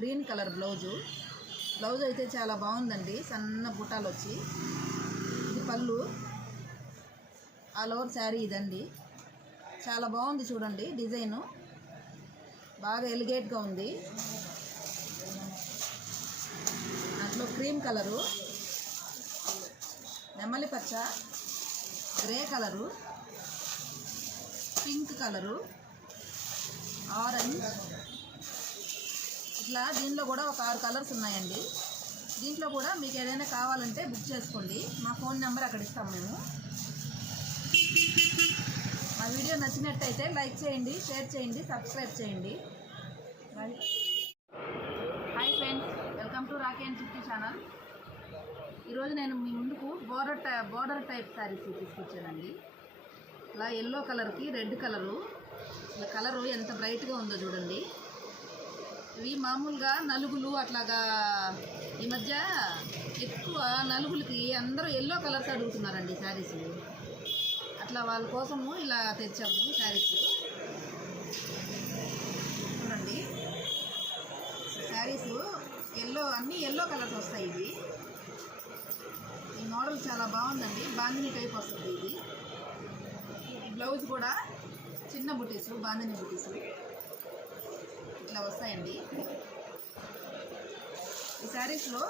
Green colour blouse అయితే చాలా బాగుందండి. సన్న బుటాలు వచ్చి ఇది పళ్ళు. ఆల్ ఓవర్ శారీ ఇదండి. చాలా బాగుంది చూడండి. డిజైను బాగా ఎలిగేట్గా ఉంది. దాంట్లో క్రీమ్ కలరు, నెమలి పచ్చ, grey colour, pink colour, orange, ఇట్లా దీంట్లో కూడా ఒక 6 కలర్స్ ఉన్నాయండి. దీంట్లో కూడా మీకు ఏదైనా కావాలంటే బుక్ చేసుకోండి. మా ఫోన్ నెంబర్ అక్కడ ఇస్తాం మేము. మా వీడియో నచ్చినట్టయితే లైక్ చేయండి, షేర్ చేయండి, సబ్స్క్రైబ్ చేయండి. Bye. Hi friends, welcome to Rakhi and Chitti channel. ఈరోజు నేను మీ ముందుకు బోర్డర్ టైప్ శారీస్ తీసుకొచ్చానండి. ఇలా ఎల్లో కలర్కి రెడ్ కలరు, ఇలా కలరు ఎంత బ్రైట్గా ఉందో చూడండి. ఇవి మామూలుగా నలుగులు అట్లాగా ఈ మధ్య ఎక్కువ నలుగులకి అందరూ ఎల్లో కలర్స్ అడుగుతున్నారండి శారీస్. అట్లా వాళ్ళ కోసము ఇలా తెచ్చాము శారీస్. చూడండి, శారీస్ అన్నీ ఎల్లో కలర్స్ వస్తాయి. ఇవి ఈ మోడల్ చాలా బాగుందండి. బాందిని టైప్ వస్తుంది ఇది. బ్లౌజ్ కూడా చిన్న బుటీసు, బాందిని బుటీసు ఇట్లా వస్తాయండి. ఈ శారీస్లో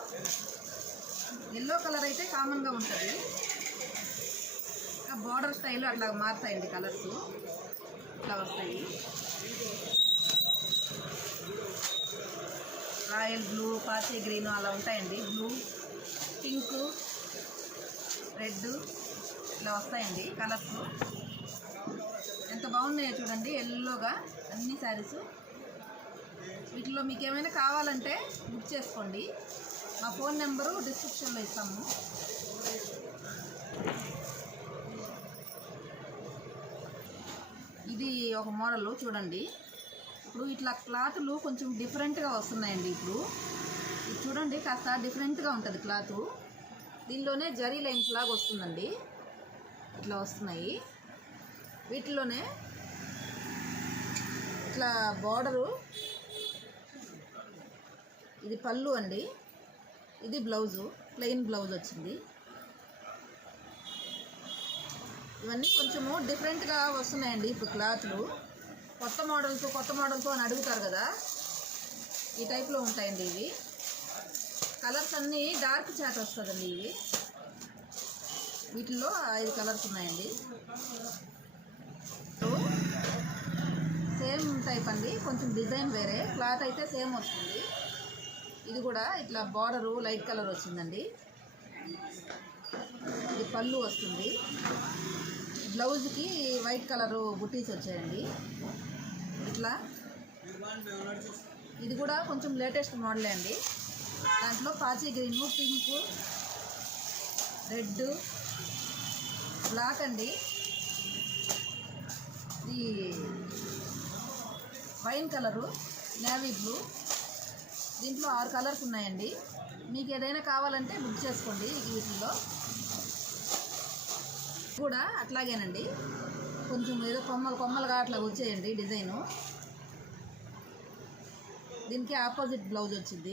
ఎల్లో కలర్ అయితే కామన్గా ఉంటుంది. బార్డర్ స్టైల్ అట్లా మారుతాయండి. కలర్స్ ఇట్లా వస్తాయి. రాయల్ బ్లూ, పాచీ గ్రీన్ అలా ఉంటాయండి. బ్లూ, పింక్, రెడ్ ఇట్లా వస్తాయండి కలర్స్. ఎంత బాగున్నాయో చూడండి. ఎల్లోగా అన్ని శారీస్. వీటిలో మీకు ఏమైనా కావాలంటే బుక్ చేసుకోండి. మా ఫోన్ నెంబరు డిస్క్రిప్షన్లో ఇస్తాము. ఇది ఒక మోడల్ చూడండి. ఇప్పుడు ఇట్లా క్లాతులు కొంచెం డిఫరెంట్గా వస్తున్నాయండి. ఇప్పుడు ఇది చూడండి, కాస్త డిఫరెంట్గా ఉంటుంది క్లాతు. దీనిలోనే జరీ లైన్స్ లాగా వస్తుందండి. ఇట్లా వస్తున్నాయి. వీటిలోనే ఇట్లా బార్డరు. ఇది పళ్ళు అండి. ఇది బ్లౌజు, ప్లెయిన్ బ్లౌజ్ వచ్చింది. ఇవన్నీ కొంచెము డిఫరెంట్గా వస్తున్నాయండి ఇప్పుడు క్లాత్లు. కొత్త మోడల్తో అని అడుగుతారు కదా, ఈ టైప్లో ఉంటాయండి ఇవి. కలర్స్ అన్నీ డార్క్ చాట్ వస్తుందండి ఇవి. వీటిల్లో 5 కలర్స్ ఉన్నాయండి. సేమ్ టైప్ అండి, కొంచెం డిజైన్ వేరే. క్లాత్ అయితే సేమ్ వస్తుంది. ఇది కూడా ఇట్లా బార్డరు లైట్ కలర్ వచ్చిందండి. ఇది పళ్ళు వస్తుంది. బ్లౌజ్కి వైట్ కలరు బుటీస్ వచ్చాయండి. ఇట్లా ఇది కూడా కొంచెం లేటెస్ట్ మోడలే అండి. దాంట్లో పాచీ గ్రీను, పింక్, రెడ్, బ్లాక్ అండి. ఇది వైన్ కలరు, నేవీ బ్లూ. దీంట్లో 6 కలర్స్ ఉన్నాయండి. మీకు ఏదైనా కావాలంటే బుక్ చేసుకోండి. వీటిల్లో కూడా అట్లాగేనండి, కొంచెం ఏదో కొమ్మలుగా అట్లా వచ్చేయండి డిజైను. దీనికి ఆపోజిట్ బ్లౌజ్ వచ్చింది.